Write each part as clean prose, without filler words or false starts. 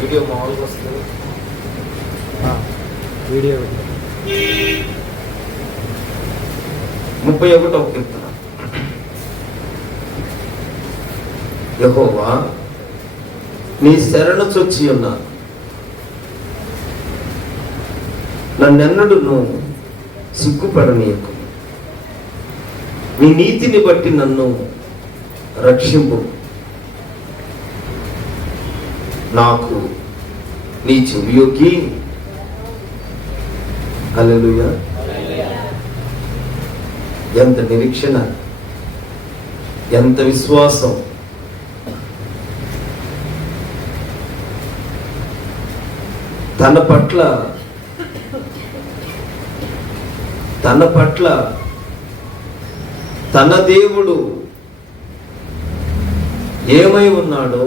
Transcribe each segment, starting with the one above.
Video మామూలుగా వస్తుంది. Video 31వ కీర్తన. యెహోవా నీ శరణు చొచ్చి ఉన్నాను, నన్నెన్నడును సిగ్గుపడనీయకు. నీ నీతిని బట్టి నన్ను రక్షింపు. నాకు నీ చెవియొగ్గి. హల్లెలూయా. ఎంత నిరీక్షణ, ఎంత విశ్వాసం. తన పట్ల తన దేవుడు ఏమై ఉన్నాడో,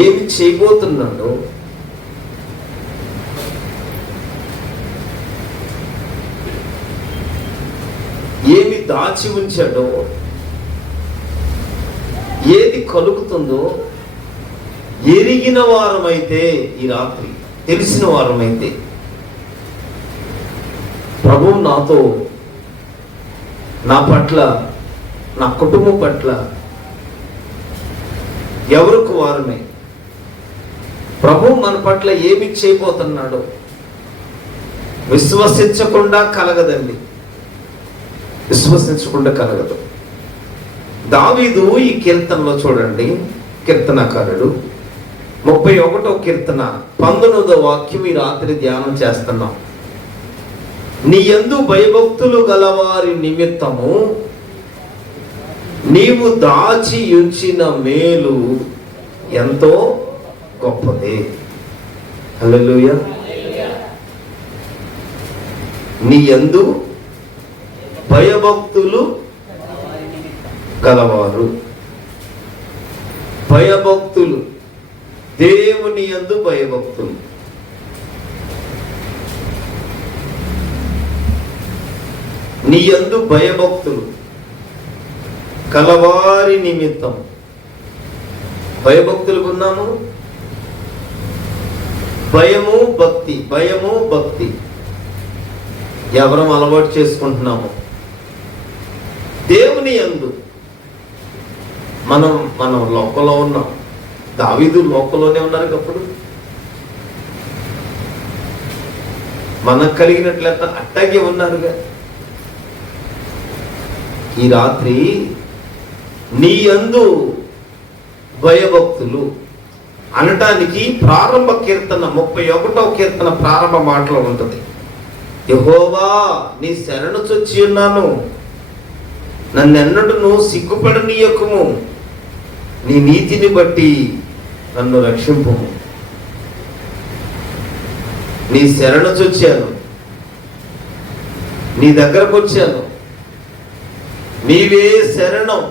ఏమి చేయబోతున్నాడో ఏమి దాచి ఉంచాడో, ఏది కలుగుతుందో ఎరిగిన వారమైతే, ఈ రాత్రి తెలిసిన వారమైతే, ప్రభువు నాతో, నా పట్ల, నా కుటుంబం పట్ల ఎవరికి వారమే, ప్రభువు మన పట్ల ఏమి చేయబోతున్నాడో విశ్వసించకుండా కలగదండి. విశ్వసించకుండా కలగదు. దావీదు ఈ కీర్తనలో చూడండి, కీర్తనకారుడు 31వ కీర్తన 19వ వాక్యం ఈ రాత్రి ధ్యానం చేస్తున్నాం. నీ యందు భయభక్తులు గలవారి నిమిత్తము నీవు దాచి ఉంచిన మేలు ఎంతో గొప్పది. హల్లెలూయా. నీ యందు భయభక్తులు గలవారు, భయభక్తులు, దేవుని యందు భయభక్తులు. నీ యందు భయభక్తులు కలవారి నిమిత్తం. భయభక్తులు ఉన్నాము. భయము భక్తి, భయము భక్తి ఎవరం అలవాటు చేసుకుంటున్నాము. దేవుని యందు మనం లోకంలో ఉన్నాం. దావీదు లోకంలోనే ఉన్నారు. అప్పుడు మనకు కలిగినట్లయితే అట్టాగే ఉన్నారుగా. ఈ రాత్రి నీ యందు భయభక్తులు అనటానికి ప్రారంభ కీర్తన 31వ కీర్తన ప్రారంభ మాటలో ఉంటుంది. యెహోవా నీ శరణు చొచ్చి ఉన్నాను, నన్నెన్నడును సిగ్గుపడనీయకుము. నీ నీతిని బట్టి నన్ను రక్షింపు. నీ శరణు చొచ్చాను, నీ దగ్గరకు వచ్చాను. నీవే శరణం,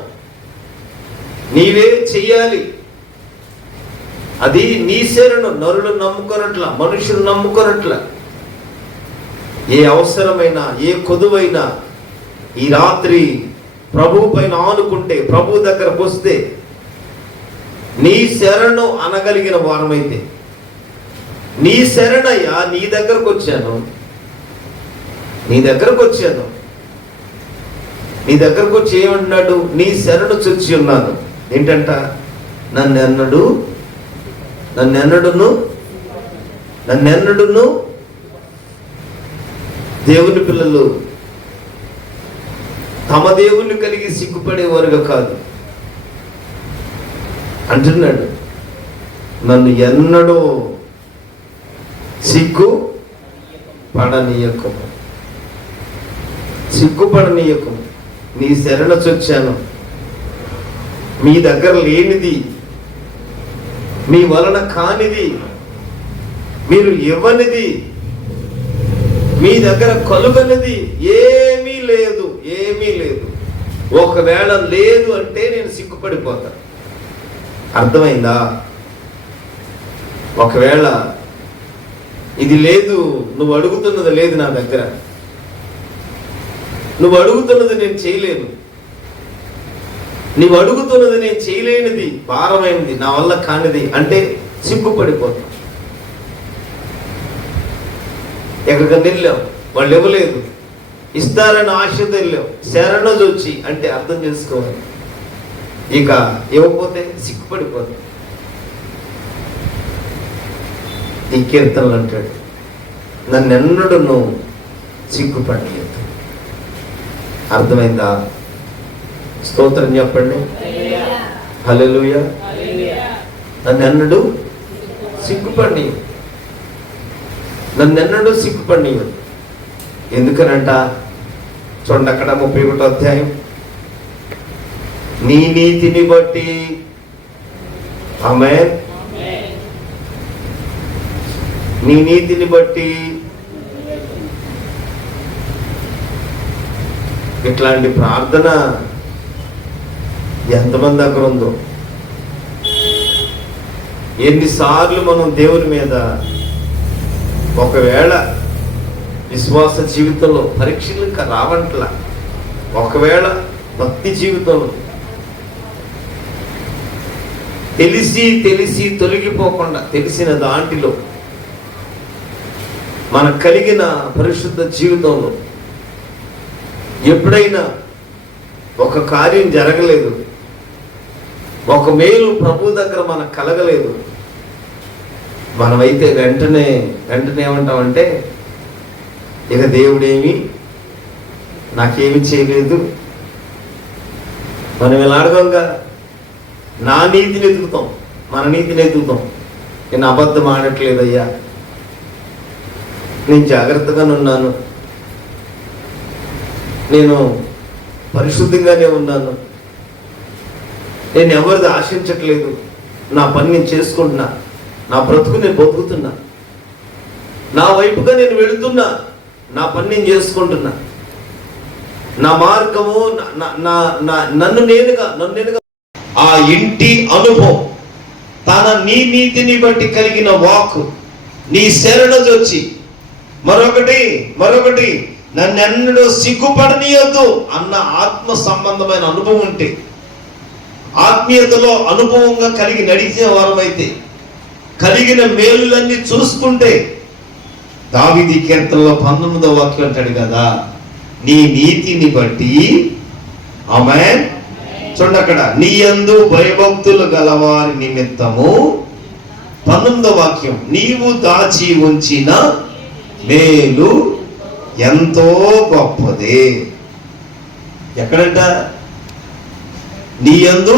నీవే చెయ్యాలి. అది నీ శరణం. నరులు నమ్ముకోనట్లా, మనుషులు నమ్ముకోనట్లా. ఏ అవసరమైనా, ఏ కొదువైనా ఈ రాత్రి ప్రభు పైన ఆనుకుంటే, ప్రభు దగ్గరకు వస్తే, నీ శరణు అనగలిగిన వారమైతే, నీ శరణయ్యా, నీ దగ్గరకు వచ్చాను, నీ దగ్గరకు వచ్చాను. నీ దగ్గరకు వచ్చి ఏమంటున్నాడు? నీ శరణు చొచ్చి ఉన్నాను. ఏంటంట? నన్నెన్నడును దేవుని పిల్లలు తమ దేవుణ్ణి కలిగి సిగ్గుపడేవారుగా కాదు అంటున్నాడు. నన్ను ఎన్నడూ సిగ్గుపడనీయకము. నీ శరణ చొచ్చాను. మీ దగ్గర లేనిది, మీ వలన కానిది, మీరు ఇవ్వనిది, మీ దగ్గర కలుగనిది ఏమీ లేదు. ఒకవేళ లేదు అంటే నేను సిగ్గుపడిపోతా. అర్థమైందా? ఒకవేళ ఇది లేదు, నువ్వు అడుగుతున్నది లేదు నా దగ్గర, నువ్వు అడుగుతున్నది నేను చేయలేను, నువ్వు అడుగుతున్నది నేను చేయలేనిది, భారమైనది, నా వల్ల కానిది అంటే సిగ్గుపడిపోతాం. ఎక్కడికన్నా వెళ్ళాం, వాళ్ళు ఇవ్వలేదు, ఇస్తారని ఆశతో వెళ్ళాం, శరణొచ్చి అంటే అర్థం చేసుకోవాలి. ఇక ఇవ్వకపోతే సిగ్గుపడిపోతాం. ఈ కీర్తనలు అంటాడు, నన్నెన్నడూ నువ్వు సిగ్గుపడలేదు. అర్థమైందా? స్తోత్రం చెప్పండి. హల్లెలూయా. నన్నెన్నడూ సిగ్గుపడనీయు, నన్నెన్నడూ సిగ్గుపడనీయు. ఎందుకనంట చూడండి అక్కడ 31వ అధ్యాయం. నీ నీతిని బట్టి, ఆమేన్, నీ నీతిని బట్టి. ఇట్లాంటి ప్రార్థన ఎంతమంది దగ్గర ఉందో. ఎన్నిసార్లు మనం దేవుని మీద ఒకవేళ విశ్వాస జీవితంలో పరీక్షలు ఇంకా రావట్లా, ఒకవేళ భక్తి జీవితంలో తెలిసి తెలిసి తొలగిపోకుండా తెలిసిన దాంట్లో మనకు కలిగిన పరిశుద్ధ జీవితంలో ఎప్పుడైనా ఒక కార్యం జరగలేదు, ఒక మేలు ప్రభు దగ్గర మనకు కలగలేదు, మనమైతే వెంటనే ఏమంటామంటే, ఇక దేవుడేమి నాకేమి చేయలేదు. మనం ఇలా అడగంగా నా నీతిని ఎదుగుతాం, మన నీతిని ఎదుగుతాం. నేను అబద్ధం ఆడట్లేదయ్యా, నేను జాగ్రత్తగానే ఉన్నాను, నేను పరిశుద్ధంగానే ఉన్నాను, నేను ఎవరిది ఆశించట్లేదు, నా పని నేను చేసుకుంటున్నా, నా బ్రతుకు నేను బతుకుతున్నా, నా వైపుగా నేను వెళుతున్నా, నా పని నేను చేసుకుంటున్నా, నా మార్గము నన్ను నేనుగా ఆ ఇంటి అనుభవం, తన నీ నీతిని బట్టి కలిగిన వాక్కు, నీ శరణొచ్చి, మరొకటి నన్నెన్నడూ సిగ్గుపడనీయొద్దు అన్న ఆత్మ సంబంధమైన అనుభవం ఉంటే, ఆత్మీయతలో అనుభవంగా కలిగి నడిచే వారమైతే, కలిగిన మేలులన్నీ చూసుకుంటే, దావీదు కీర్తనలో 19వ వాక్యం అంటాడు కదా, నీ నీతిని బట్టి, ఆమేన్. చూడండి అక్కడ, నీ యందు భయభక్తులు గలవారి నిమిత్తము, 19వ వాక్యం, నీవు దాచి ఉంచిన మేలు ఎంతో గొప్పదే. ఎక్కడంట? నీ యందు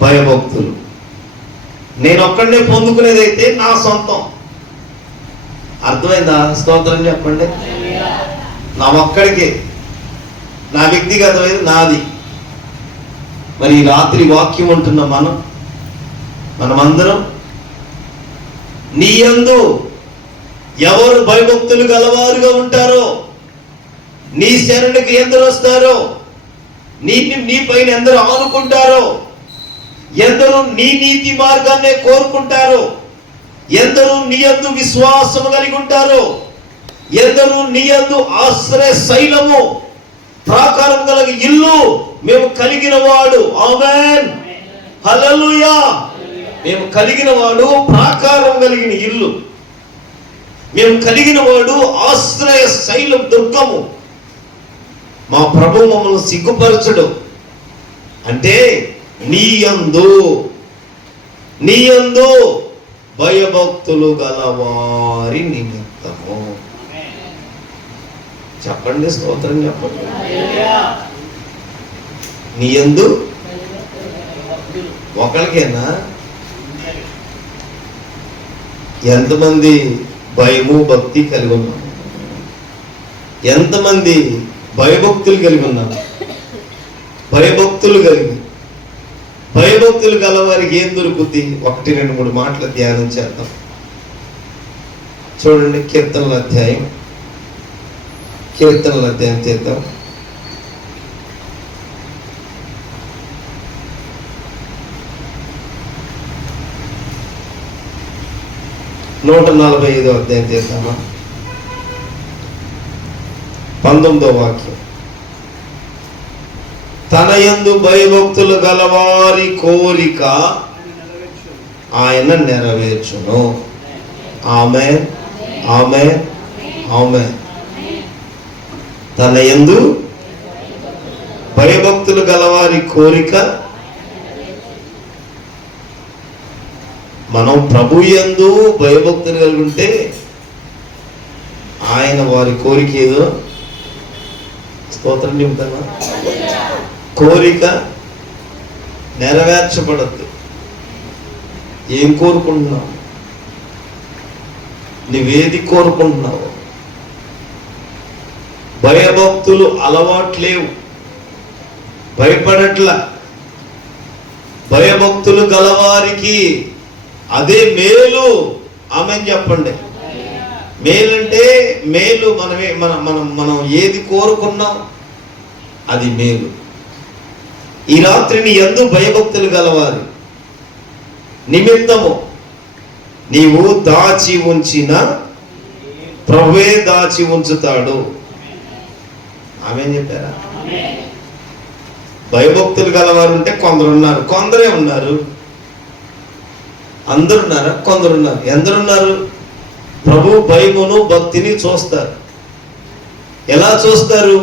భయభక్తులు. నేను ఒక్కడనే పొందుకునేదైతే నా సొంతం. అర్థమైందా? స్తోత్రం చెప్పండి. నా ఒక్కడికే, నా వ్యక్తిగతమైన నాది. మరి ఈ రాత్రి వాక్యం ఉంటున్న మనమందరం నీ యందు ఎవరు భయభక్తులు గలవారుగా ఉంటారో, నీ శరణునికి ఎందరు వస్తారో, నీ పైన ఎందరు ఆనుకుంటారో, ఎందరు నీ నీతి మార్గాన్నే కోరుకుంటారో, ఎందరు నీ యందు విశ్వాసము కలిగి ఉంటారో, ఎందరు నీ యందు ఆశ్రయ శైలము, ప్రాకారం కలిగి ఇల్లు మేము కలిగిన వాడు, ఆమేన్, హల్లెలూయా. మేము కలిగిన వాడు ప్రాకారం కలిగిన ఇల్లు, మేము కలిగిన వాడు ఆశ్రయ శైలం, దుర్గము. మా ప్రభు మమ్మల్ని సిగ్గుపరచడు అంటే నీ యందు భయభక్తులు గలవారి నిమిత్తము. చెప్పండి, స్తోత్రం చెప్పండి. నీ యందు ఒకరికేనా? ఎంతమంది భయము భక్తి కలిగి ఉన్నాం? ఎంతమంది భయభక్తులు కలిగి ఉన్నారు? భయభక్తులు గలవారికి ఏం దొరుకుద్ది? 1, 2, 3 మాటలు ధ్యానం చేద్దాం. చూడండి, కీర్తనల అధ్యాయం చేద్దాం. నూట 45వ అధ్యాయం చేద్దామా? 19వ వాక్యం, తన యందు భయభక్తులు గలవారి కోరిక ఆయన నెరవేర్చును. ఆమేన్, ఆమేన్, ఆమేన్. తన యందు భయభక్తులు గలవారి కోరిక, మనం ప్రభు యందు భయభక్తులు కలిగి ఉంటే ఆయన వారి కోరిక ఏదో, స్తోత్రం చెబుతానా, కోరిక నెరవేర్చబడద్దు. ఏం కోరుకుంటున్నావు? నువ్వేది కోరుకుంటున్నావు? భయభక్తులు అలవాట్లేవు, భయపడట్లా. భయభక్తులు గలవారికి అదే మేలు. ఆమేన్ చెప్పండి. మేలంటే మేలు. మనం ఏది కోరుకున్నాం అది మేలు. ఈ రాత్రిని యందు భయభక్తులు గలవారి నిమిత్తము నీవు దాచి ఉంచిన ప్రభువే దాచి ఉంచుతాడు. ఆమేన్ చెప్పారా? భయభక్తులు గలవారు ఉంటే కొందరు ఉన్నారు, కొందరే ఉన్నారు. అందరు ఉన్నారా? కొందరు ఉన్నారు. ఎందరున్నారు? ప్రభు భయమును భక్తిని చూస్తారు. ఎలా చూస్తారు?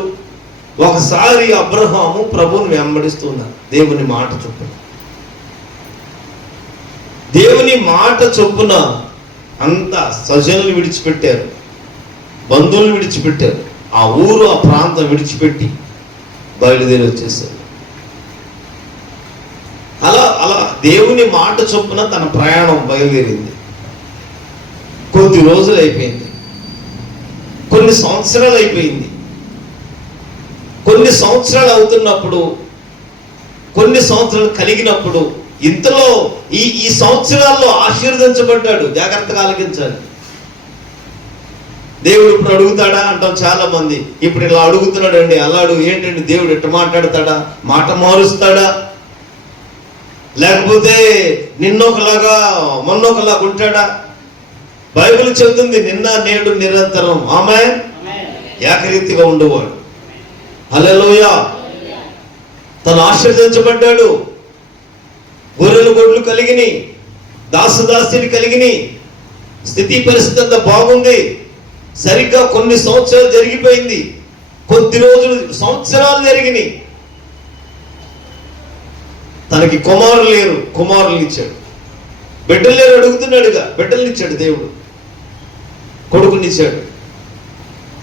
ఒకసారి అబ్రహాము ప్రభువుని వెంబడిస్తున్నారు దేవుని మాట చొప్పున. దేవుని మాట చొప్పున అంత స్వజనులు విడిచిపెట్టారు, బంధువులు విడిచిపెట్టారు, ఆ ఊరు ఆ ప్రాంతం విడిచిపెట్టి బయలుదేరి వచ్చేసారు. అలా అలా దేవుని మాట చొప్పున తన ప్రయాణం బయలుదేరింది. కొద్ది రోజులు అయిపోయింది, కొన్ని సంవత్సరాలు అయిపోయింది. కొన్ని సంవత్సరాలు అవుతున్నప్పుడు, కొన్ని సంవత్సరాలు కలిగినప్పుడు, ఇంతలో ఈ సంవత్సరాల్లో ఆశీర్వదించబడ్డాడు. జాగ్రత్తగా ఆలకించాలి. దేవుడు ఇప్పుడు అడుగుతాడా అంటాం చాలా మంది. ఇప్పుడు ఇలా అడుగుతున్నాడు అండి, అలా అడుగు. ఏంటండి దేవుడు ఎట్ట మాట్లాడతాడా? మాట మారుస్తాడా? లేకపోతే నిన్నొకలాగా మొన్నొకలాగా ఉంటాడా? బైబిల్ చెబుతుంది నిన్న నేడు నిరంతరం ఆమేన్ ఏకరీతిగా ఉండేవాడు. హల్లెలూయా. తను ఆశీర్వదించబడ్డాడు. గొర్రెలు గొడ్లు కలిగిని, దాసుదాసిని కలిగిని, స్థితి పరిస్థితి అంతా బాగుంది. సరిగ్గా కొన్ని సంవత్సరాలు జరిగిపోయింది, కొద్ది రోజులు సంవత్సరాలు జరిగినాయి. తనకి కుమారులు లేరు, కుమారులు ఇచ్చాడు. బిడ్డలు లేరు, అడుగుతున్నాడుగా, బిడ్డల్ని ఇచ్చాడు దేవుడు. కొడుకునిచ్చాడు.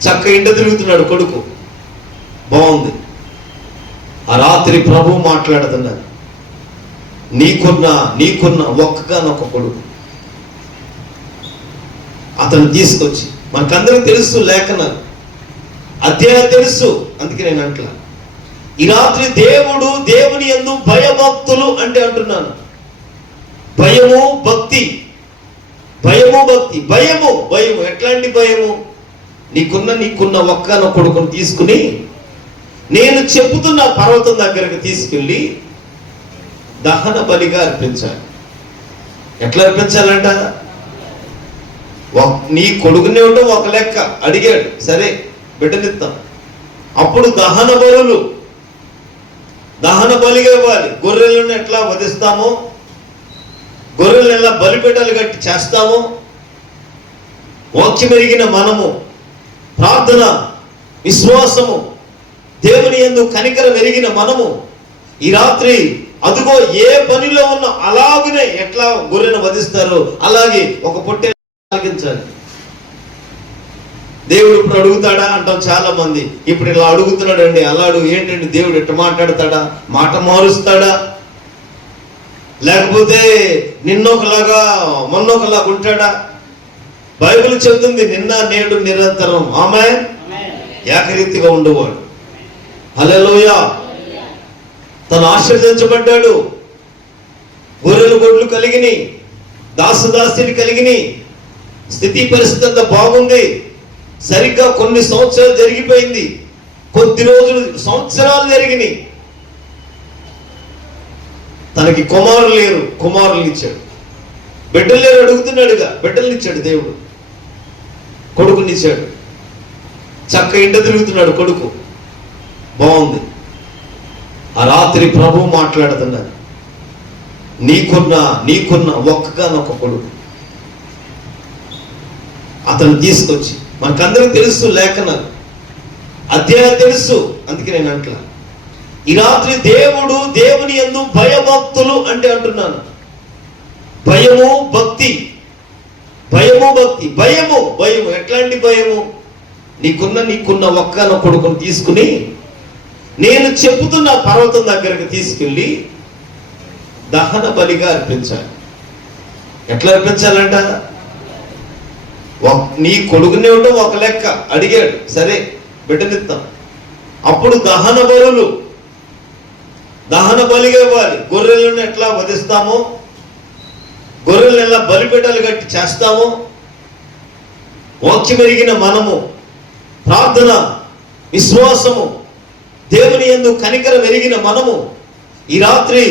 చక్క ఇంట తిరుగుతున్నాడు కొడుకు, బాగుంది. ఆ రాత్రి ప్రభు మాట్లాడుతున్నాడు, నీకున్న ఒక్కగానొక్క కొడుకు అతను తీసుకొచ్చి, మనకందరికి తెలుసు లేఖనాలు, అధ్యాయం తెలుసు, అందుకే నేను అంటలా. ఈ రాత్రి దేవుడు దేవుని యందు భయభక్తులు అంటే అంటున్నాను. భయము భక్తి, భయము భక్తి. భయము ఎట్లాంటి భయము? నీకున్న ఒక్కన కొడుకుని తీసుకుని నేను చెబుతున్న పర్వతం దగ్గరకు తీసుకెళ్ళి దహన బలిగా అర్పించాలి. ఎట్లా అర్పించాలంట? నీ కొడుకుని ఇవ్వడం ఒక లెక్క, అడిగాడు, సరే బిడ్డనిస్తాం. అప్పుడు దహన బలిగా ఇవ్వాలి. గొర్రెలను ఎట్లా వధిస్తామో, గొర్రెలను ఎలా బలిపీఠాలు కట్టి చేస్తామో, వాక్యం ఎరిగిన మనము ప్రార్థన, విశ్వాసము, దేవుని యందు కనికరం ఎరిగిన మనము ఈ రాత్రి అదుగో ఏ పనిలో ఉన్న అలాగనే ఎట్లా గొర్రెను వధిస్తారో అలాగే ఒక పొట్టె ఆలకించాలి. దేవుడు ఇప్పుడు అడుగుతాడా అంటాం చాలా మంది. ఇప్పుడు ఇలా అడుగుతున్నాడు అండి, అలా అడుగు. ఏంటండి దేవుడు ఎట్ట మాట్లాడతాడా? మాట మారుస్తాడా? లేకపోతే నిన్నొకలాగా మొన్నొకలాగా ఉంటాడా? బైబిల్ చెబుతుంది నిన్న నేడు నిరంతరం ఆమేన్ ఏకరీతిగా ఉండేవాడు. హల్లెలూయా. తను ఆశీర్వదించబడ్డాడు. గొర్రెలు గొడ్లు కలిగిని, దాసుదాసిని కలిగిని, స్థితి పరిస్థితి అంతా బాగుంది. సరిగ్గా కొన్ని సంవత్సరాలు జరిగిపోయింది, కొద్ది రోజులు సంవత్సరాలు జరిగినాయి. తనకి కుమారులు లేరు, కుమారులు ఇచ్చాడు. బిడ్డలు లేరు, అడుగుతున్నాడుగా, బిడ్డల్ని ఇచ్చాడు దేవుడు. కొడుకునిచ్చాడు. చక్క ఇంట తిరుగుతున్నాడు కొడుకు, బాగుంది. ఆ రాత్రి ప్రభు మాట్లాడుతున్నాడు, నీకున్న ఒక్కగానొక్క కొడుకు అతను తీసుకొచ్చి, మనకందరికి తెలుసు లేఖనాలు, అధ్యాయం తెలుసు, అందుకే నేను అంటలా. ఈ రాత్రి దేవుని యందు భయభక్తులు అంటే అంటున్నాను. భయము భక్తి. భయము ఎట్లాంటి భయము? నీకున్న ఒక్కన కొడుకుని తీసుకుని నేను చెబుతున్న పర్వతం దగ్గరికి తీసుకెళ్ళి దహన బలిగా అర్పించాలి. ఎట్లా అర్పించాలంట? నీ కొడుకుని ఇవ్వడం ఒక లెక్క, అడిగాడు, సరే బిడ్డనిస్తాం. అప్పుడు దహన బలిగా ఇవ్వాలి. గొర్రెలను ఎట్లా వధిస్తామో, గొర్రెలను ఎలా బలిపీఠాలు కట్టి చేస్తామో, వాక్యం ఎరిగిన మనము ప్రార్థన, విశ్వాసము, దేవుని యందు కనికరం ఎరిగిన మనము ఈ రాత్రి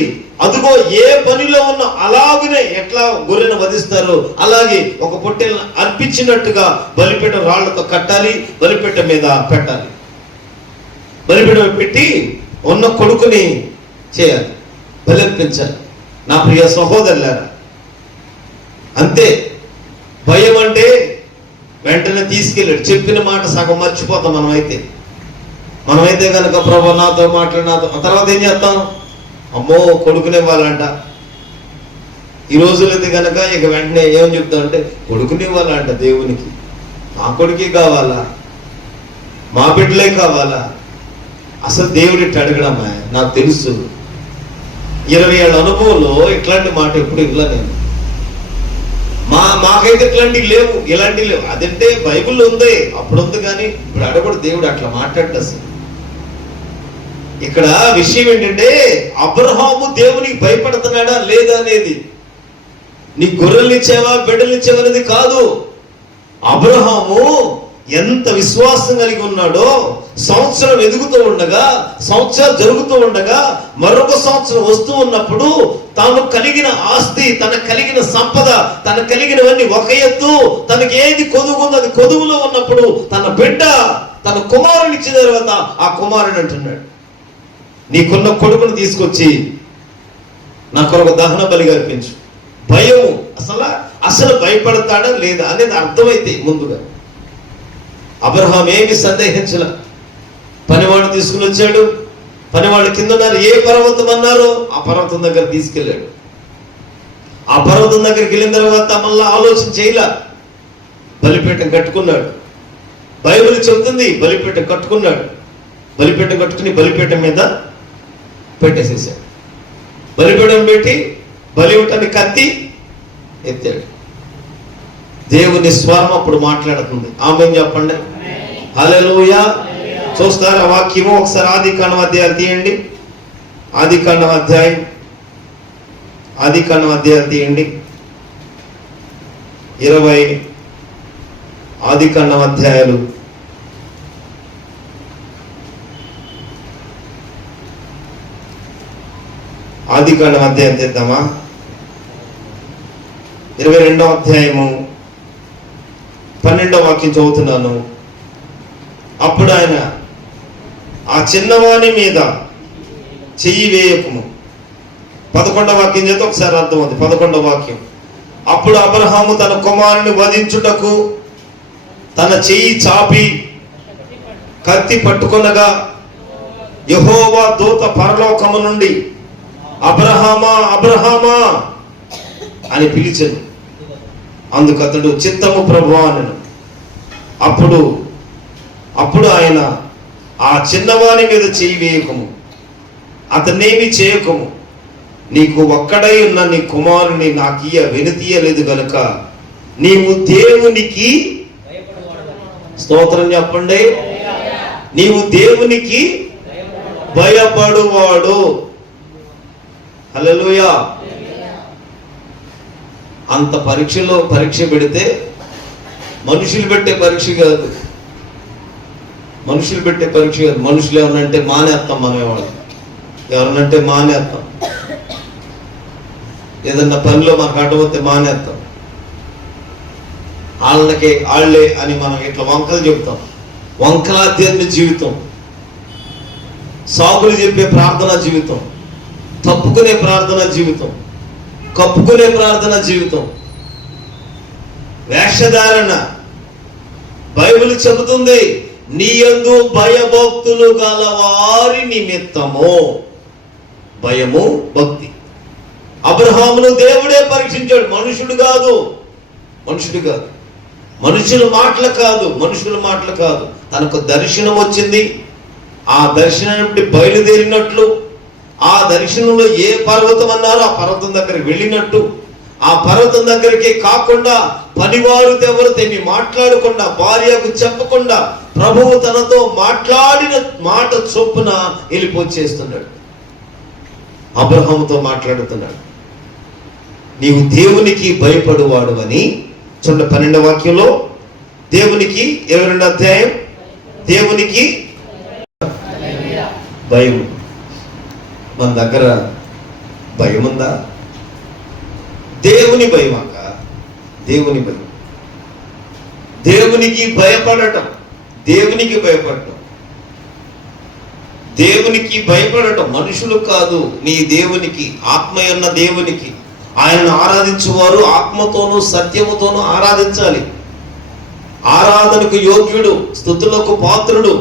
అదుగో ఏ పనిలో ఉన్న అలాగనే ఎట్లా గొర్రెను వధిస్తారో అలాగే ఒక పొట్టేలను అర్పించినట్టుగా బలిపీఠం రాళ్లతో కట్టాలి, బలిపీఠం మీద పెట్టాలి. బలిపీఠం పెట్టి ఉన్న కొడుకుని చేయాలి, బలిర్పించాలి. నా ప్రియ సహోదరులారా, అంతే. భయం అంటే వెంటనే తీసుకెళ్ళాడు. చెప్పిన మాట సగం మర్చిపోతాం మనమైతే కనుక ప్రభు నాతో మాట్లాడినాతో తర్వాత ఏం చేస్తాం? అమ్మో కొడుకునివ్వాలంట. ఈ రోజులైతే కనుక ఇక వెంటనే ఏం చెప్తామంటే కొడుకునివ్వాలంట దేవునికి. మా కొడుకే కావాలా, మా బిడ్డలే కావాలా? అసలు దేవుడి అడగడమ్మా. నాకు తెలుసు 20 ఏళ్ళ అనుభవంలో ఇట్లాంటి మాట ఎప్పుడు ఇలా నేను మాకైతే ఇట్లాంటివి లేవు. అదంటే బైబిల్లో ఉంది, అప్పుడు ఉంది. కానీ ఇప్పుడు అడగడు దేవుడు అట్లా మాట్లాడు. అసలు ఇక్కడ విషయం ఏంటంటే అబ్రహాము దేవునికి భయపడుతున్నాడా లేదా అనేది, నీ గొర్రెల్ని ఇచ్చావా బిడ్డల్ని ఇచ్చావా అనేది కాదు. అబ్రహాము ఎంత విశ్వాసం కలిగి ఉన్నాడో, సంవత్సరం ఎదుగుతూ ఉండగా, సంవత్సరాలు జరుగుతూ ఉండగా, మరొక సంవత్సరం వస్తూ ఉన్నప్పుడు తాను కలిగిన ఆస్తి, తన కలిగిన సంపద, తన కలిగినవన్నీ ఒక ఎత్తు, తనకి ఏది కొదువుకుందో అది కొదువులో ఉన్నప్పుడు తన బిడ్డ తన కుమారుని ఇచ్చిన తర్వాత ఆ కుమారుడు అంటున్నాడు, నీకున్న కొడుకును తీసుకొచ్చి నా కొరకు దహన బలిగా అర్పించు. భయం అసలు భయపడతాడా లేదా అనేది అర్థమైతే ముందుగా అబ్రహాం ఏమి సందేహించలే. పనివాడు తీసుకుని వచ్చాడు. పనివాడు కింద ఉన్నారు. ఏ పర్వతం అన్నారో ఆ పర్వతం దగ్గర తీసుకెళ్ళాడు. ఆ పర్వతం దగ్గరికి వెళ్ళిన తర్వాత మళ్ళీ ఆలోచన చేయలే. బలిపీఠం కట్టుకున్నాడు. బైబిల్ చెబుతుంది బలిపీఠం కట్టుకున్నాడు. బలిపీఠం కట్టుకుని బలిపీఠం మీద పెట్టేసేసాడు. బలిపీఠం పెట్టి బలి ఇవ్వటాన్ని కత్తి ఎత్తాడు. దేవుని స్వరం అప్పుడు మాట్లాడుతుంది. ఆమేన్ చెప్పండి. హల్లెలూయా. చూస్తారా వాక్యము? ఒకసారి ఆదికాండం అధ్యాయం తీయండి. ఆదికాండం అధ్యాయం తీయండి. 20 ఆదికాండం అధ్యాయాలు ఆదికాండం అధ్యాయం చేద్దామా? 22వ అధ్యాయము 12వ వాక్యం చదువుతున్నాను. అప్పుడు ఆయన ఆ చిన్నవాని మీద చెయ్యి వేయకము. 11వ వాక్యం చేత ఒకసారి అర్థమవుతుంది. 11వ వాక్యం. అప్పుడు అబ్రహాము తన కుమారుని వధించుటకు తన చెయ్యి చాపి కత్తి పట్టుకొనగా యెహోవా దూత పరలోకము నుండి అబ్రహామా అబ్రహామా అని పిలిచెను. అందుకు అతడు చిత్తము ప్రభువా అనెను. అప్పుడు ఆయన ఆ చిన్నవాని మీద చెయ్యి వేయకము, అతన్నేమి చేయకము, నీకు ఒక్కడై ఉన్న నీ కుమారుని నాకియ్య వెనుతీయలేదు గనుక నీవు దేవునికి స్తోత్రం చెప్పండి. నీవు దేవునికి భయపడువాడు. హల్లెలూయా. అంత పరీక్ష పెడితే మనుషులు పెట్టే పరీక్ష కాదు. మనుషులు ఎవరనంటే మానేస్తాం. మనమేవాళ్ళు ఎవరనంటే మానేస్తాం. ఏదన్నా పనిలో మనకు అడ్డపోతే మానేస్తాం. వాళ్ళే అని మనం ఇట్లా వంకలు చెప్తాం. వంకలాధ్యాత్మిక జీవితం, సాగులు చెప్పే ప్రార్థనా జీవితం, తప్పుకునే ప్రార్థనా జీవితం, కప్పుకునే ప్రార్థన జీవితం, వేషధారణ. బైబిల్ చెబుతుంది, నీ యందు భయభక్తులు గలవారి నిమిత్తము. భయము, భక్తి. అబ్రహామును దేవుడే పరీక్షించాడు, మనుషుడు కాదు. మనుషుల మాటలు కాదు. తనకు దర్శనం వచ్చింది. ఆ దర్శనం బయలుదేరినట్లు, ఆ దర్శనంలో ఏ పర్వతం అన్నారో ఆ పర్వతం దగ్గరికి వెళ్ళినట్టు, ఆ పర్వతం దగ్గరికి కాకుండా పనివారితో ఎవరితో మాట్లాడకుండా, భార్యకు చెప్పకుండా ప్రభువు తనతో మాట్లాడిన మాట చొప్పున వెళ్ళిపోచేస్తున్నాడు. అబ్రహాముతో మాట్లాడుతున్నాడు, నీవు దేవునికి భయపడువాడు అని. చూడండి 12వ వాక్యంలో, దేవునికి 22వ అధ్యాయం, దేవునికి భయం. మన దగ్గర భయం ఉందా? దేవుని భయం అక్క, దేవుని భయం. దేవునికి భయపడటం, దేవునికి భయపడటం. మనుషులు కాదు, నీ దేవునికి, ఆత్మయున్న దేవునికి. ఆయనను ఆరాధించువారు ఆత్మతోనూ సత్యముతోనూ ఆరాధించాలి. ఆరాధనకు యోగ్యుడు, స్తుతులకు పాత్రుడు,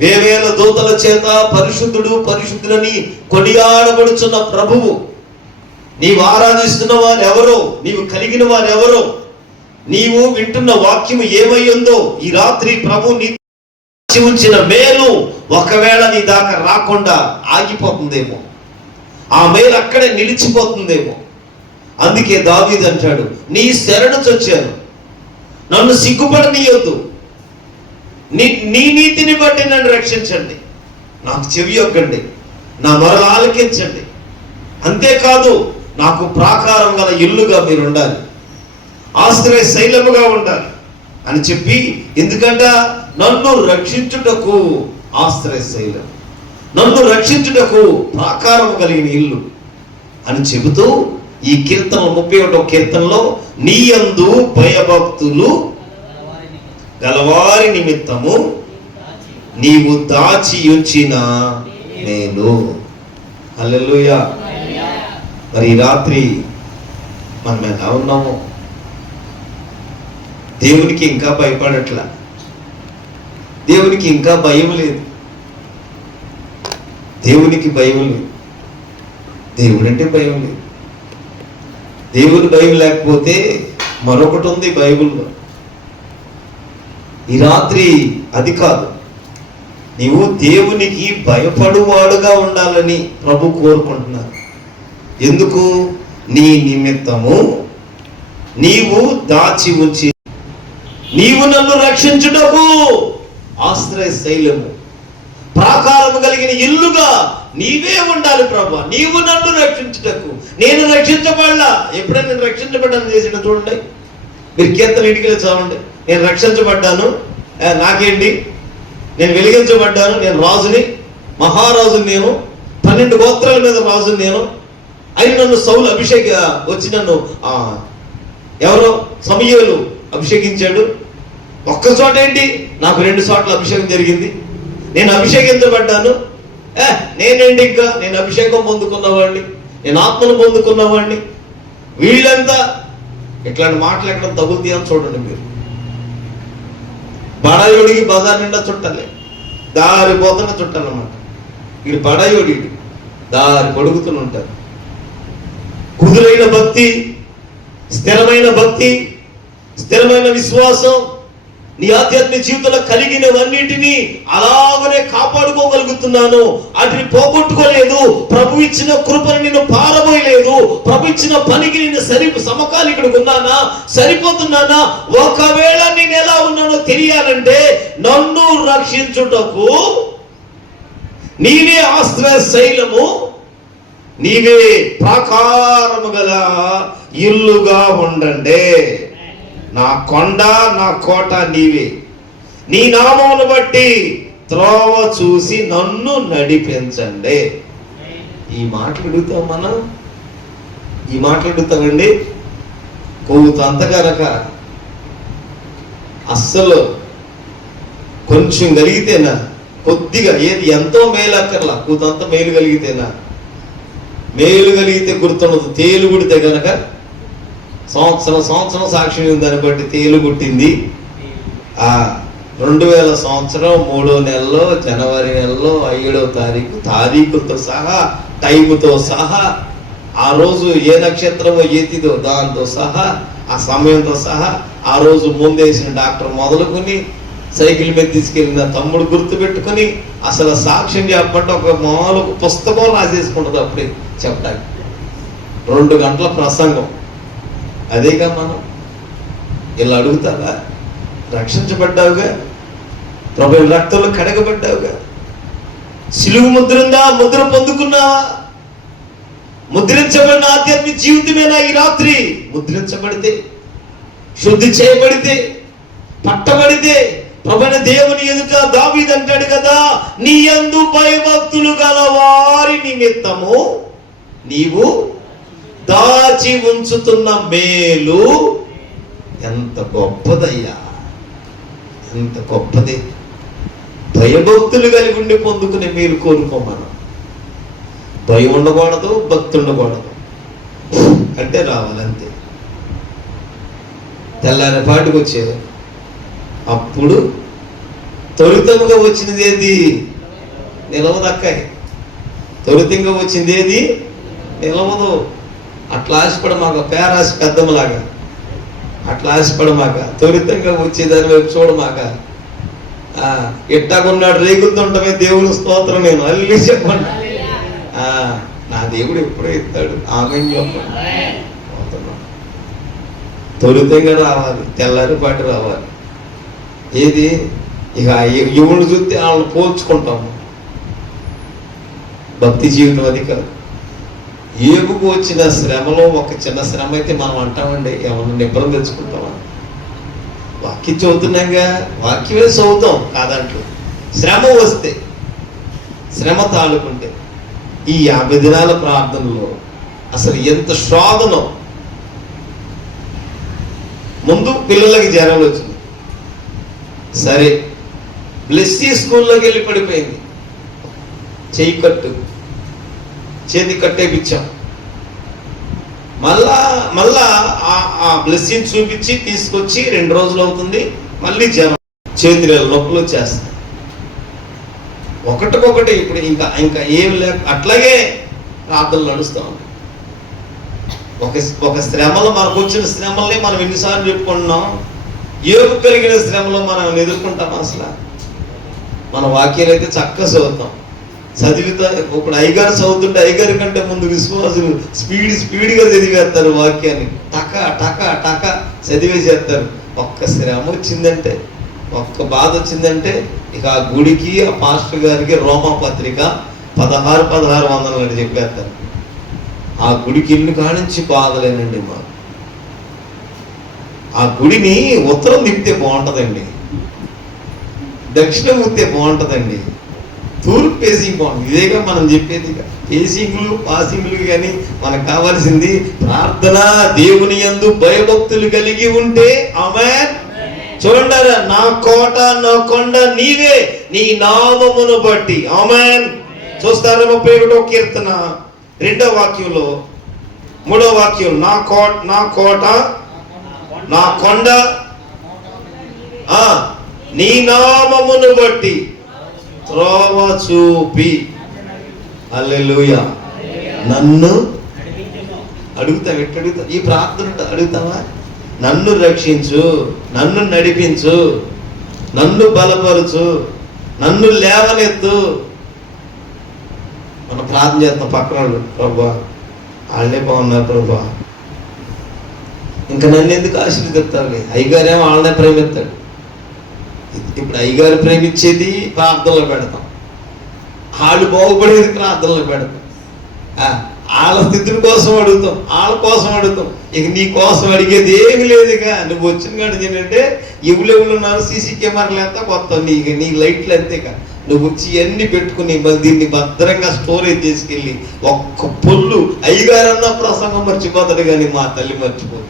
వేవేల దూతల చేత పరిశుద్ధుడు పరిశుద్ధులని కొనియాడబడుచున్న ప్రభువు. నీవు ఆరాధిస్తున్న వారు ఎవరో, నీవు కలిగిన వారు ఎవరో, నీవు వింటున్న వాక్యము ఏమయ్యిందో, ఈ రాత్రి ప్రభు నీ ఉంచిన మేలు ఒకవేళ నీ దాకా రాకుండా ఆగిపోతుందేమో, ఆ మేలు అక్కడే నిలిచిపోతుందేమో. అందుకే దావీదు అంటాడు, నీ శరణు చొచ్చాను, నన్ను సిగ్గుపడనీయొద్దు, నీ నీతిని బట్టి నన్ను రక్షించండి, నాకు చెవి యొక్కండి, నా మొరలు ఆలకించండి. అంతేకాదు, నాకు ప్రాకారం గల ఇల్లుగా మీరు ఉండాలి, ఆశ్రయ శైలముగా ఉండాలి అని చెప్పి, ఎందుకంటే నన్ను రక్షించుటకు ఆశ్రయ శైలం, నన్ను రక్షించుటకు ప్రాకారం కలిగిన ఇల్లు అని చెబుతూ ఈ కీర్తన 31వ కీర్తనలో, నీ యందు భయభక్తులు గలవారి నిమిత్తము నీవు దాచి ఉంచిన మేలు. హల్లెలూయా. మరి ఈ రాత్రి మనం ఎలా ఉన్నాము? దేవునికి ఇంకా భయపడట్లా, దేవునికి ఇంకా భయం లేదు, దేవునికి భయం లేదు. దేవుడంటే భయం లేదు. దేవుని భయం లేకపోతే మరొకటి ఉంది బైబిల్లో. ఈ రాత్రి అది కాదు, నీవు దేవునికి భయపడువాడుగా ఉండాలని ప్రభు కోరుకుంటున్నారు. ఎందుకు? నీ నిమిత్తము నీవు దాచి ఉంచి, నీవు నన్ను రక్షించుటకు ఆశ్రయ శైలము, ప్రాకారము కలిగిన ఇల్లుగా నీవే ఉండాలి ప్రభు. నీవు నన్ను రక్షించుటకు. నేను రక్షించబడలా. ఎప్పుడైనా నేను రక్షించబడ్డాను చేసిన చూడండి, మీరు కీర్తన ఇంటికి చావండి, నేను రక్షించబడ్డాను, నాకేంటి, నేను వెలిగించబడ్డాను, నేను రాజుని, మహారాజుని, నేను 12 గోత్రాల మీద రాజుని నేను. అయిన నన్ను సౌలు వచ్చి నన్ను ఎవరో సమూయేలు అభిషేకించాడు. ఒక్క చోట ఏంటి, నాకు 2 చోట్ల అభిషేకం జరిగింది. నేను అభిషేకించబడ్డాను. నేనేంటి, ఇంకా నేను అభిషేకం పొందుకున్నవాడిని, నేను ఆత్మను పొందుకున్నవాడిని. వీళ్ళంతా ఇట్లాంటి మాటలు ఎక్కడ తగులుతాయి అని చూడండి మీరు. బడాయోడికి బజార్ నిండా చుట్టాలి, దారిపోతున్న చుట్టాలన్నమాట. వీడు బడాయోడి, దారి పొడుగుతూనే ఉంటారు. కుదురైన భక్తి, స్థిరమైన భక్తి, స్థిరమైన విశ్వాసం, నీ ఆధ్యాత్మిక జీవితంలో కలిగినవన్నిటినీ అలాగనే కాపాడుకోగలుగుతున్నాను, వాటిని పోగొట్టుకోలేదు. ప్రభు ఇచ్చిన కృపను నేను పారబోయలేదు. ప్రభు ఇచ్చిన పనికి నేను సమకాలికుడికి ఉన్నానా, సరిపోతున్నానా? ఒకవేళ నేను ఎలా ఉన్నానో తెలియాలంటే నన్ను రక్షించుటకు నీవే ఆశ్రయ శైలము, నీవే ప్రాకారము గల ఇల్లుగా ఉండండి. నా కొండ, నా కోట నీవే. నీ నామమును బట్టి త్రోవ చూసి నన్ను నడిపించండి. ఈ మాటలు అడుగుతాం మనం, ఈ మాటలు అడుగుతామండి. కొవ్వుతో అంతగనక అస్సలు కొంచెం కలిగితేనా, కొద్దిగా, ఏది ఎంతో మేలు అక్కర్లా, కూతంత మేలు కలిగితేనా మేలు కలిగితే గుర్తుండదు. తేలు కుడితే కనుక సంవత్సరం సాక్ష్యం ఉంది. దాన్ని బట్టి తేలు కుట్టింది 2000 సంవత్సరం 3వ నెలలో జనవరి నెలలో 5వ తారీఖుతో సహా, టైముతో సహా, ఆ రోజు ఏ నక్షత్రమో ఏతిదో దాంతో సహా, ఆ సమయంతో సహా, ఆ రోజు ముందేసిన డాక్టర్ మొదలుకొని సైకిల్ మీద తీసుకెళ్ళిన తమ్ముడు గుర్తు పెట్టుకుని అసలు సాక్ష్యం చెప్పంటే ఒక మామూలు పుస్తకం రాసేసుకుంటుంది. అప్పుడే చెప్పడానికి 2 గంటల ప్రసంగం. అదేగా మనం ఇలా అడుగుతావా? రక్షించబడ్డావుగా, ప్రభు రక్తంలో కడగబడ్డావుగా, సిలువు ముద్ర ఉందా? ముద్ర పొందుకున్నావా? ముద్రించబడిన ఆధ్యాత్మిక జీవితమేనా ఈ రాత్రి? ముద్రించబడితే, శుద్ధి చేయబడితే, పట్టబడితే ప్రభువైన దేవుని ఎదుట దావీదు అంటాడు కదా, నీ యందు భయభక్తులు గల వారి నిమిత్తము నీవు దాచి ఉంచుతున్న మేలు ఎంత గొప్పదయ్యా, ఎంత గొప్పది. భయభక్తులు కలిగి ఉండి పొందుకునే మేలు కోరుకోమను. భయం ఉండకూడదు, భక్తి ఉండకూడదు, అంటే రావాలంతే. తెల్లారిపాటికి వచ్చేది. అప్పుడు త్వరితంగా వచ్చినది ఏది? నిలవదక్కాయి. త్వరితంగా వచ్చింది ఏది? నిలవదు. అట్లా ఆశపడమాక, పేరాశ పెద్దమ్మలాగా అట్లా ఆశపడమాక, త్వరితంగా వచ్చేదాని వైపు చూడమాక. ఎట్టాకున్నాడు రేగుతుంటమే దేవుని స్తోత్రం. నేను అల్లి చెప్పండి, నా దేవుడు ఎప్పుడూ ఇస్తాడు. ఆమె త్వరితంగా రావాలి, తెల్లారిపాటి రావాలి. ఏది ఇక యువుని చూస్తే వాళ్ళని పోల్చుకుంటాము. భక్తి జీవితం అది కాదు. ఏపుకు వచ్చిన శ్రమలో ఒక చిన్న శ్రమ అయితే మనం అంటామండి, ఏమన్నా నిబ్బరం తెచ్చుకుంటామా? వాక్యం చదువుతున్నాగా, వాక్యమే చదువుతాం కాదంటూ. శ్రమ వస్తే, శ్రమ తాళుకుంటే, ఈ 50 దినాల ప్రార్థనలో అసలు ఎంత శోధనం. ముందు పిల్లలకి జ్వరం వచ్చింది, సరే బ్లెస్సీ స్కూల్లోకి వెళ్ళి పడిపోయింది. చెయ్యి కట్టు, చేతి కట్టేపిచ్చాం. మళ్ళా ఆ బ్లెస్సింగ్ చూపించి తీసుకొచ్చి 2 రోజులు అవుతుంది, మళ్ళీ జ్వరం, చేతి నొప్పులు వచ్చేస్తాయి. ఒకటికొకటి. ఇప్పుడు ఇంకా ఏం లేక అట్లాగే ప్రార్థనలు నడుస్తూ ఉంటాయి. ఒక శ్రమలో మనకు వచ్చిన శ్రమల్ని మనం ఎన్నిసార్లు చెప్పుకుంటున్నాం. ఏపు కలిగిన శ్రమలో మనం ఎదుర్కొంటాం. అసలు మన వాక్యాలు అయితే చక్కగా చదువుతాం, చదివితే. ఇప్పుడు అయ్యగారు చదువుతుంటే అయ్యగారి కంటే ముందు విశ్వాసులు స్పీడ్గా చదివేస్తారు వాక్యాన్ని. టక చదివేసేస్తారు. ఒక్క శ్రమ వచ్చిందంటే, ఒక్క బాధ వచ్చిందంటే ఇక ఆ గుడికి, ఆ పాస్టర్ గారికి రోమా పత్రిక 16 వందలు చెప్పేస్తారు. ఆ గుడికి ఇల్లు కానించి బాధలేనండి మాకు. ఆ గుడిని ఉత్తరం తిప్పితే బాగుంటుందండి, దక్షిణం తిప్పితే బాగుంటుందండి, తూర్పు పేసింగ్ బాగుంటుంది. ఇదేగా మనం చెప్పేది. పేసింగ్లు పాసింగ్లు కానీ మనకు కావాల్సింది ప్రార్థన. దేవుని యందు భయభక్తులు కలిగి ఉంటే ఆమేన్. చూడండి, నా కోట నా కొండ నీవే, నీ నామమును బట్టి ఆమేన్. చూస్తారా 31వ కీర్తన 2వ వాక్యంలో 3వ వాక్యం, నా కోట నా కొండ నీ నామమును బట్టి త్రోవ చూపి. హల్లెలూయా. నన్ను అడుగుతాం. ఎట్టడుగుతాం? ఈ ప్రార్థన అడుగుతావా? నన్ను రక్షించు, నన్ను నడిపించు, నన్ను బలపరచు, నన్ను లేవనెత్తు. మనం ప్రార్థన చేస్తాం. పక్కన వాళ్ళు, ప్రభా వాళ్ళే బాగున్నారు ప్రభా, ఇంకా నన్ను ఎందుకు ఆశీర్వదిస్తావులే. అయ్యగారేమో వాళ్ళనే ప్రేమిస్తాడు. ఇప్పుడు అయ్యగారు ప్రేమించేది ప్రార్థనలో పెడతాం, వాళ్ళు బాగుపడేది ప్రార్థనలో పెడతాం. వాళ్ళ స్థితుల కోసం అడుగుతాం, వాళ్ళ కోసం అడుగుతాం. ఇక నీ కోసం అడిగేది ఏమి లేదుగా. నువ్వు వచ్చిన కాదు ఏంటంటే ఎవరు ఉన్నారు, సీసీ కెమెరాలు ఎంత కొత్త, నీ లైట్లు అంతేగా. నువ్వు వచ్చి ఇవన్నీ పెట్టుకుని దీన్ని భద్రంగా స్టోరేజ్ చేసుకెళ్ళి ఒక్క పొల్లు అయ్యగారన్న ప్రసంగం మర్చిపోతాడు, కానీ మా తల్లి మర్చిపోదు.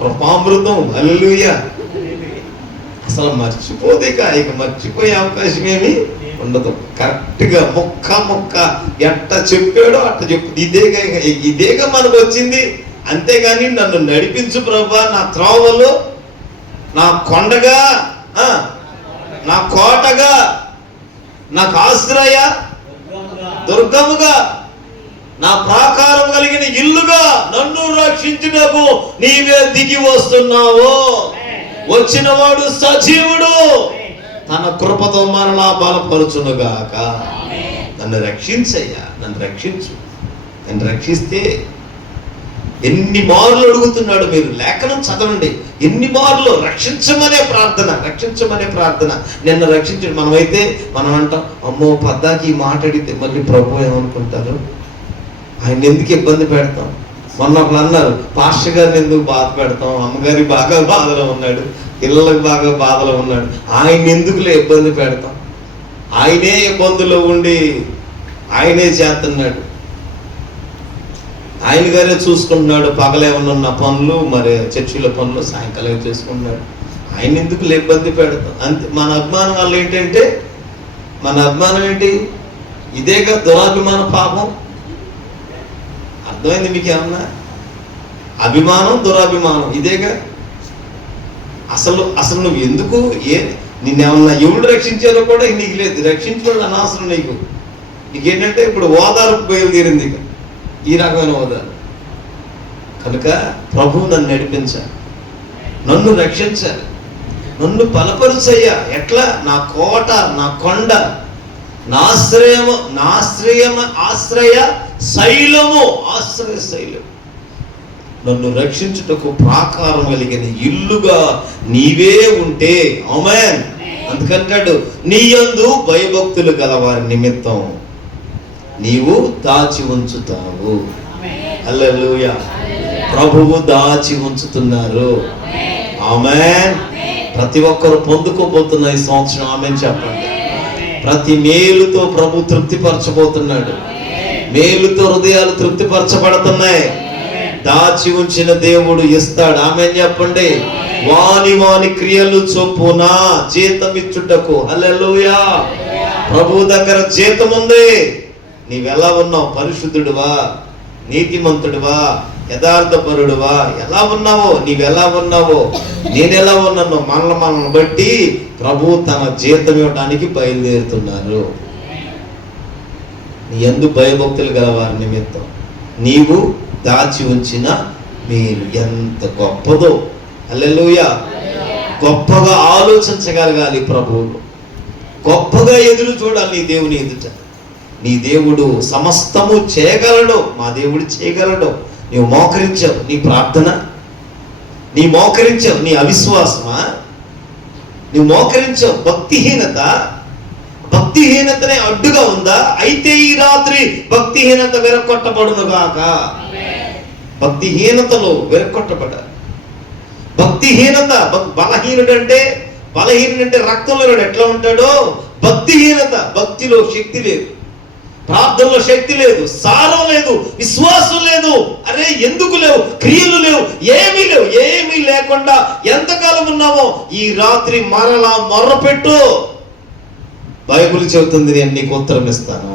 కృపామృతం. హల్లెలూయా. అసలు మర్చిపోతే ఇక మర్చిపోయే అవకాశం ఏమి ఉండదు. కరెక్ట్గా మొక్క మొక్క ఎట్ట చెప్పాడో అట్ట చెప్పు. ఇదేగా మనకు వచ్చింది. అంతేగాని నన్ను నడిపించు ప్రభా, నా త్రోవలు, నా కొండగా, నా కోటగా, నాకు ఆశ్రయ దుర్గముగా, నా ప్రాకారం కలిగిన ఇల్లుగా నన్ను రక్షించుటకు నీవే దిగి వస్తున్నావు. వచ్చిన వాడు సజీవుడు, తన కృపతో మరలా బలపరుచునుగాక. నన్ను రక్షించయ్యా, నన్ను రక్షించు. నన్ను రక్షిస్తే ఎన్ని మార్లు అడుగుతున్నాడు. మీరు లేఖనం చదవండి, ఎన్ని మార్లు రక్షించమనే ప్రార్థన, రక్షించమనే ప్రార్థన. నిన్న రక్షించండి. మనం అంటాం, అమ్మో పద్దాకి ఈ మాట అడిగితే మళ్ళీ ప్రభు ఏమనుకుంటారు, ఆయన ఎందుకు ఇబ్బంది పెడతాం. మొన్న ఒకళ్ళు అన్నారు, పాస్టర్ గారిని ఎందుకు బాధ పెడతాం, అమ్మగారి బాగా బాధలో ఉన్నాడు, పిల్లలకు బాగా బాధలో ఉన్నాడు, ఆయన ఎందుకులే ఇబ్బంది పెడతాం. ఆయనే ఇబ్బందులో ఉండి ఆయనే చేస్తున్నాడు, ఆయన గారే చూసుకుంటున్నాడు. పగలేమన్నా పనులు, మరి చర్చిల పనులు సాయంకాలం చేసుకుంటున్నాడు, ఆయన ఎందుకు ఇబ్బంది పెడతాం. అంతే. మన అభిమానం వల్ల ఏంటంటే, మన అభిమానం ఏంటి, ఇదేగా దురాభిమాన పాపం. అర్థమైంది మీకు ఏమన్నా? అభిమానం దురాభిమానం ఇదేగా. అసలు నువ్వు ఎందుకు, నిన్నేమన్నా ఎవడు రక్షించారో కూడా నీకు లేదు, రక్షించడం అనవసరం నీకు. నీకేంటంటే ఇప్పుడు ఓదార్పు బయలుదేరింది, ఇక ఈ రకమైన ఓదార్పు. కనుక ప్రభువు నన్ను నడిపించాలి, నన్ను రక్షించాలి, నన్ను బలపరుచయ్యా. ఎట్లా? నా కోట, నా కొండ, నా ఆశ్రయ శైలము, ఆశ్రయ శైలం. నన్ను రక్షించుటకు ప్రాకారం కలిగిన ఇల్లుగా నీవే ఉంటే. ఆమేన్. అందుకంటాడు, నీ యందు భయభక్తులు గలవారి నిమిత్తం నీవు దాచి ఉంచుతావు. హల్లెలూయా. ప్రభువు దాచి ఉంచుతున్నారు. ఆమేన్. ప్రతి ఒక్కరు పొందుకోబోతున్న ఈ సంవత్సరం ఆమేన్ చెప్పండి. ప్రతి మేలుతో ప్రభు తృప్తిపరచబోతున్నాడు. మేలుతో హృదయాలు తృప్తిపరచబడుతున్నాయి. దాచి ఉంచిన దేవుడు ఇస్తాడు. ఆమేన్ చెప్పండి. వాని క్రియలు చొప్పున జీతం ఇచ్చుటకు. హల్లెలూయా. ప్రభు దగ్గర జీతం ఉంది. నీవెలా ఉన్నావు? పరిశుద్ధుడువా, నీతిమంతుడువా, యథార్థపరుడువా, ఎలా ఉన్నావో, నీవెలా ఉన్నావో, నేనెలా ఉన్నానో, మనల్ని బట్టి ప్రభు తన జీతం ఇవ్వడానికి బయలుదేరుతున్నారు. నీ యందు భయభక్తులు గలవారి నిమిత్తం నీవు దాచి ఉంచిన మేలు ఎంత గొప్పదో. హల్లెలూయా. గొప్పగా ఆలోచించగలగాలి ప్రభువును, గొప్పగా ఎదురు చూడాలి నీ దేవుని ఎదుట. నీ దేవుడు సమస్తము చేయగలడు. మా దేవుడు చేయగలడు. నీవు మోకరించావు, నీ ప్రార్థన, నీ మోకరించావు, నీ అవిశ్వాసమా, నువ్వు మోకరించావు. భక్తిహీనతనే అడ్డుగా ఉందా? అయితే ఈ రాత్రి భక్తిహీనత విరగొట్టబడును గాక. భక్తిహీనతలో విరగొట్టబడాలి. భక్తిహీనత, బలహీనుడంటే రక్తంలో ఎట్లా ఉంటాడో, భక్తిహీనత, భక్తిలో శక్తి లేదు, ప్రార్థనలో శక్తి లేదు, సారం లేదు, విశ్వాసం లేదు. అరే ఎందుకు లేవు? క్రియలు లేవు, ఏమీ లేకుండా ఎంతకాలం ఉన్నామో ఈ రాత్రి మరలా మొర్రపెట్టు. బైబిల్ చెబుతుంది, నేను నీకు ఉత్తరం ఇస్తాను.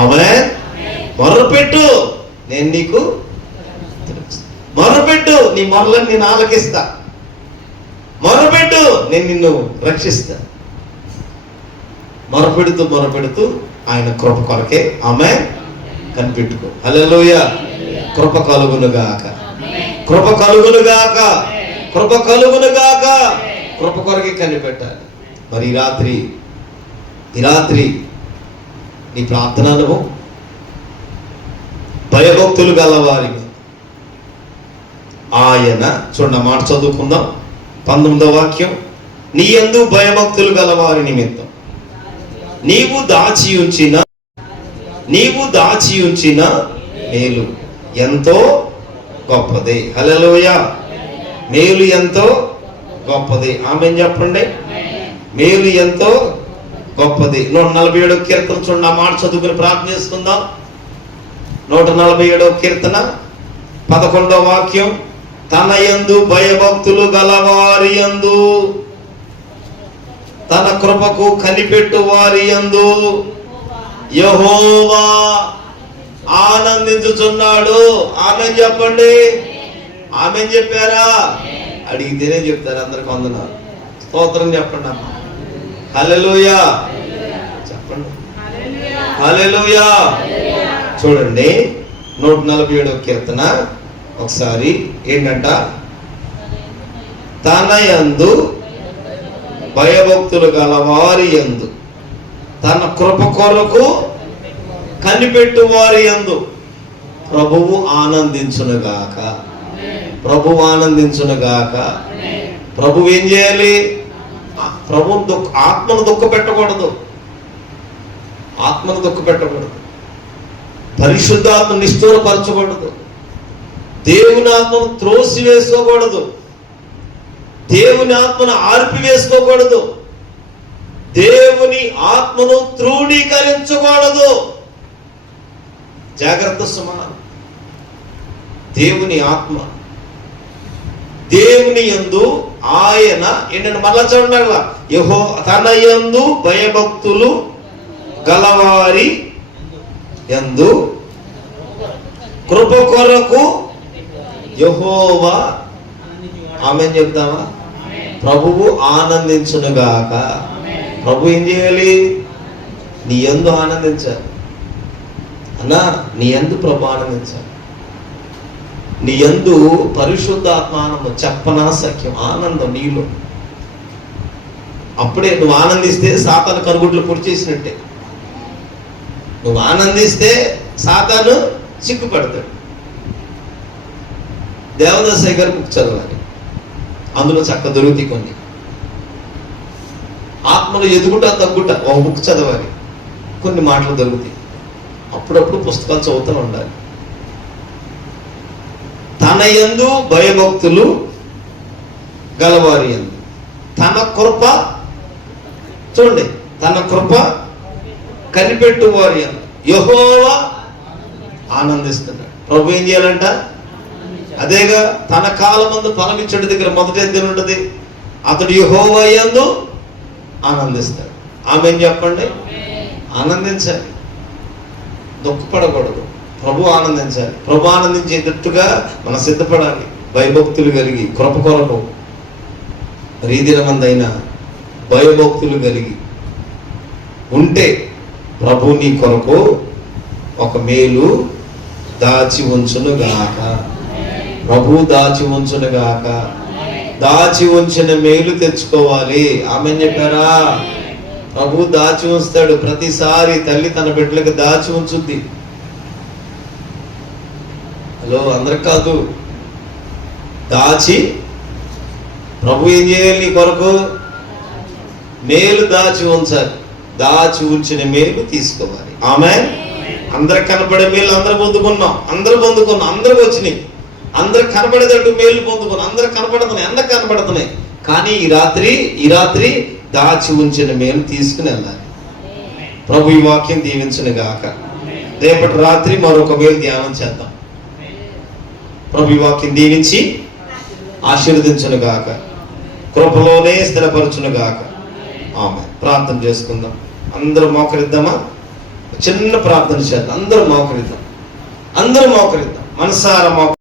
ఆమేన్. మొర్రపెట్టు, నేను నీకు మొర్రపెట్టు, నీ మొర్రలను నేను ఆలకిస్తా. మొర్రపెట్టు, నేను నిన్ను రక్షిస్తా. మొరపెడుతూ ఆయన కృప కొరకే ఆమేన్ కనిపెట్టుకో. హల్లెలూయా. కృప కలుగునుగాక, కృప కలుగునుగాక, కృప కలుగునుగాక. కృప కొరకే కనిపెట్టాలి. మరి ఈ రాత్రి నీ ప్రార్థన అనుభవం భయభక్తులు గలవారికి ఆయన చూడండి, మాట చదువుకుందాం. 19వ వాక్యం. నీ యందు భయభక్తులు గలవారి నిమిత్తం నీవు దాచి ఉంచిన మేలు ఎంతో గొప్పది. హల్లెలూయా. మేలు ఎంతో గొప్పది. ఆమేన్ చెప్పండి. మేలు ఎంతో గొప్పది. 147వ కీర్తన చూడండి, ఆ మాట చదువుకుని ప్రార్థన చేసుకుందాం. 147వ కీర్తన 11వ వాక్యం. తన యందు భయభక్తులు గలవారి యందు తన కృపకు కనిపెట్టు వారి యందు యెహోవా ఆనందించుచున్నాడు. ఆమె చెప్పండి. ఆమె చెప్పారా? అడిగితేనే చెప్తారు. అందరికి వందనాలు, స్తోత్రం చెప్పండి అమ్మా. హల్లెలూయా చెప్పండి. హల్లెలూయా. చూడండి 147వ కీర్తన ఒకసారి ఏంటంట, తన యందు భయభక్తులు గల వారి యందు తన కృప కొరకు కనిపెట్టు వారి యందు ప్రభువు ఆనందించునుగాక. ప్రభువు ఆనందించునుగాక. ప్రభువు ఏం చేయాలి? ప్రభు ఆత్మను దుఃఖ పెట్టకూడదు. ఆత్మను దుఃఖ పెట్టకూడదు. పరిశుద్ధాత్మ నిష్ఠూరపరచకూడదు. దేవుని ఆత్మను త్రోసి వేసుకోకూడదు. దేవుని ఆత్మను ఆర్పివేసుకోకూడదు. దేవుని ఆత్మను తృణీకరించకూడదు. జాగ్రత్త సుమా. దేవుని ఆత్మ, దేవుని యందు ఆయన ఏంటంటే మళ్ళా చూడండి, తన యందు భయభక్తులు గలవారి యందు కృప కొరకు యెహోవా ఆమె చెప్తామా? ప్రభువు ఆనందించునుగాక. ప్రభు ఏం చేయాలి? నీ యందు ఆనందించాలి అన్నా. నీ యందు ప్రభు ఆనందించాలి. నీ యందు పరిశుద్ధాత్మ ఆనందం చెప్పనా సఖ్యం, ఆనందం నీలో. అప్పుడే నువ్వు ఆనందిస్తే సాతాను కనుగుడ్లు పొడి చేసినట్టే. నువ్వు ఆనందిస్తే సాతాను సిగ్గుపడతాడు. దేవదాసయ్య గారు బుక్ చదవాలి, అందులో చక్క దొరుకుతాయి కొన్ని. ఆత్మలో ఎదుగుట తగ్గుట ఒక బుక్ చదవాలి, కొన్ని మాటలు దొరుకుతాయి. అప్పుడప్పుడు పుస్తకాలు చదువుతూ ఉండాలి. తన యందు భయభక్తులు గలవారి యందు తన కృప, చూడండి, తన కృప కనిపెట్టు వారి యందు యెహోవా ఆనందిస్తున్నాడు. ప్రభు ఏం చేయాలంట? అదేగా తన కాలమందు ఫలమిచ్చడి దగ్గర మొదటి ఎద్దులు ఉంటుంది. అతడు యెహోవా యందు ఆనందిస్తాడు. ఆమె చెప్పండి. ఆనందించాలి, దుఃఖపడకూడదు. ప్రభు ఆనందించాలి. ప్రభు ఆనందించేటట్టుగా మనం సిద్ధపడాలి. భయభక్తులు కలిగి కృప కొరకు రీతిరమందైన భయభక్తులు కలిగి ఉంటే ప్రభు నీ కొరకు ఒక మేలు దాచి ఉంచునుగాక. ప్రభు దాచి ఉంచునుగాక. దాచి ఉంచిన మేలు తెచ్చుకోవాలి. ఆమె చెప్పారా? ప్రభు దాచి ఉంచుతాడు. ప్రతిసారి తల్లి తన బిడ్డలకు దాచి ఉంచుద్ది. హలో, అందరికి కాదు, దాచి. ప్రభు ఏం చేయాలి? నీ కొరకు మేలు దాచి ఉంచాలి. దాచి ఉంచిన మేలు తీసుకోవాలి. ఆమేన్. అందరికి కనపడే మేలు అందరూ పొందుకున్నాం. అందరికి వచ్చినాయి. అందరికి కనపడేటట్టు మేలు పొందుకున్నాం. అందరికి కనపడుతున్నాయి. అందరికి కనపడుతున్నాయి. కానీ ఈ రాత్రి దాచి ఉంచిన మేలు తీసుకుని వెళ్ళాలి. ప్రభు ఈ వాక్యం దీవించును గాక. రేపటి రాత్రి మరొక మేలు ధ్యానం చేద్దాం. ప్రభు ఈ వాక్యం దీవించి ఆశీర్వదించును గాక. కృపలోనే స్థిరపరచును గాక. ఆమేన్. ప్రార్థన చేసుకుందాం. అందరూ మోకరిద్దామా? చిన్న ప్రార్థన చేద్దాం. అందరూ మోకరిద్దాం. మనసారా మోకరిద్దాం.